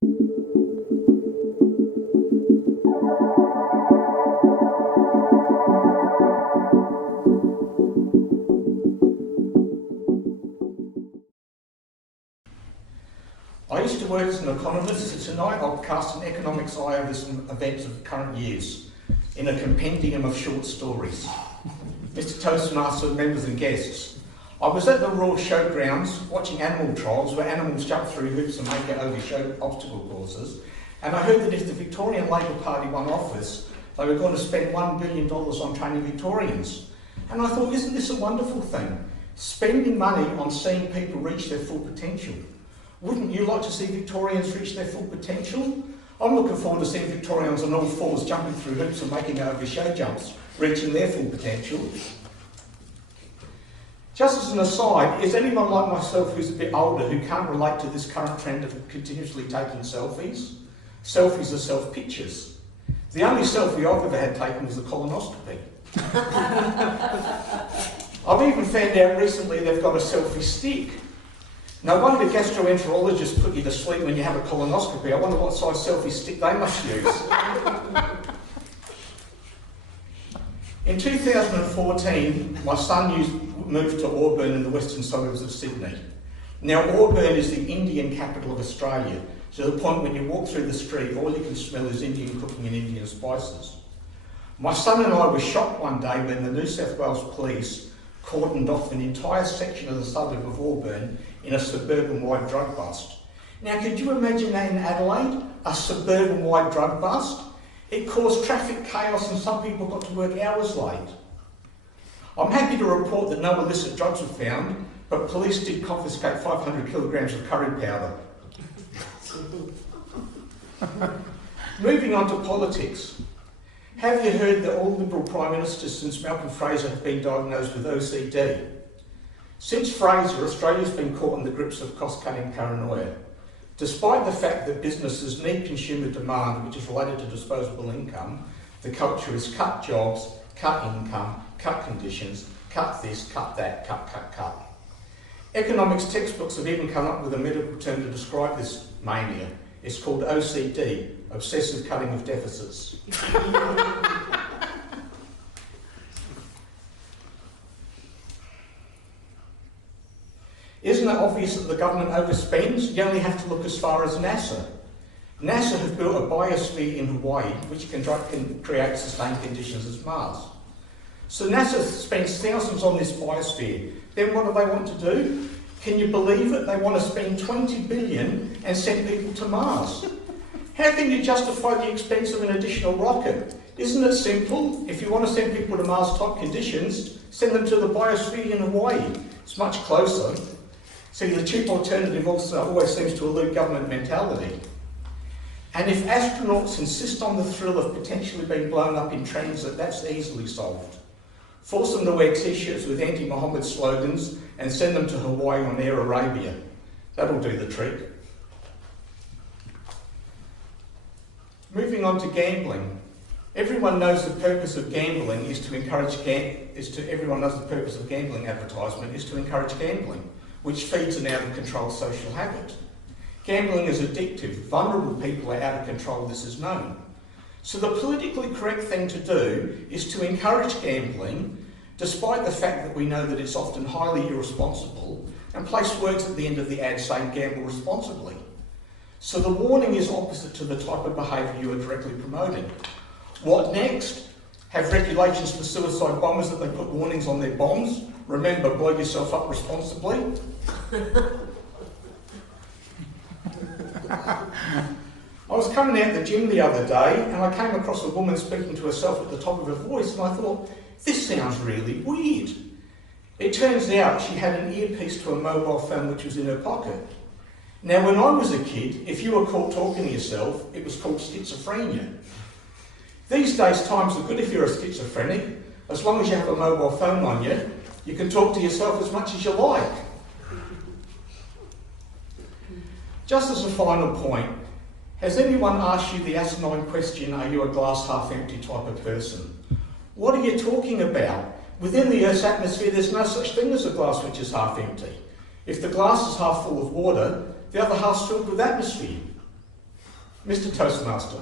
I used to work as an economist, so tonight I'll cast an economics eye over some events of current years in a compendium of short stories. Mr. Toastmaster, members and guests, I was at the Royal Showgrounds watching animal trials where animals jump through hoops and make it over show obstacle courses, and I heard that if the Victorian Labor Party won office, they were going to spend $1 billion on training Victorians. And I thought, isn't this a wonderful thing? Spending money on seeing people reach their full potential. Wouldn't you like to see Victorians reach their full potential? I'm looking forward to seeing Victorians on all fours jumping through hoops and making over show jumps, reaching their full potential. Just as an aside, is anyone like myself who's a bit older who can't relate to this current trend of continuously taking selfies? Selfies are self-pictures. The only selfie I've ever had taken was a colonoscopy. I've even found out recently they've got a selfie stick. No wonder gastroenterologists put you to sleep when you have a colonoscopy. I wonder what size selfie stick they must use. In 2014, my son moved to Auburn in the western suburbs of Sydney. Now, Auburn is the Indian capital of Australia, to the point when you walk through the street, all you can smell is Indian cooking and Indian spices. My son and I were shocked one day when the New South Wales police cordoned off an entire section of the suburb of Auburn in a suburban-wide drug bust. Now, could you imagine that in Adelaide? A suburban-wide drug bust? It caused traffic chaos and some people got to work hours late. I'm happy to report that no illicit drugs were found, but police did confiscate 500 kilograms of curry powder. Moving on to politics. Have you heard that all Liberal Prime Ministers since Malcolm Fraser have been diagnosed with OCD? Since Fraser, Australia's been caught in the grips of cost-cutting paranoia. Despite the fact that businesses need consumer demand, which is related to disposable income, the culture is cut jobs, cut income, cut conditions, cut this, cut that, cut. Economics textbooks have even come up with a medical term to describe this mania. It's called OCD, obsessive cutting of deficits. Isn't it obvious that the government overspends? You only have to look as far as NASA. NASA have built a biosphere in Hawaii which can create sustained conditions as Mars. So NASA spends thousands on this biosphere. Then what do they want to do? Can you believe it? They want to spend $20 billion and send people to Mars. How can you justify the expense of an additional rocket? Isn't it simple? If you want to send people to Mars-type conditions, send them to the biosphere in Hawaii. It's much closer. See, the cheap alternative also always seems to elude government mentality. And if astronauts insist on the thrill of potentially being blown up in transit, that's easily solved. Force them to wear t-shirts with anti-Muhammad slogans and send them to Hawaii on Air Arabia. That'll do the trick. Moving on to gambling. Everyone knows the purpose of gambling is to encourage everyone knows the purpose of gambling advertisement is to encourage gambling, which feeds an out-of-control social habit. Gambling is addictive. Vulnerable people are out of control, this is known. So the politically correct thing to do is to encourage gambling, despite the fact that we know that it's often highly irresponsible, and place words at the end of the ad saying gamble responsibly. So the warning is opposite to the type of behaviour you are directly promoting. What next? Have regulations for suicide bombers that they put warnings on their bombs? Remember, blow yourself up responsibly. I was coming out the gym the other day and I came across a woman speaking to herself at the top of her voice and I thought, this sounds really weird. It turns out she had an earpiece to a mobile phone which was in her pocket. Now, when I was a kid, if you were caught talking to yourself, it was called schizophrenia. These days, times are good if you're a schizophrenic. As long as you have a mobile phone on you, you can talk to yourself as much as you like. Just as a final point, has anyone asked you the asinine question, are you a glass half empty type of person? What are you talking about? Within the Earth's atmosphere, there's no such thing as a glass which is half empty. If the glass is half full of water, the other half's filled with atmosphere. Mr. Toastmaster.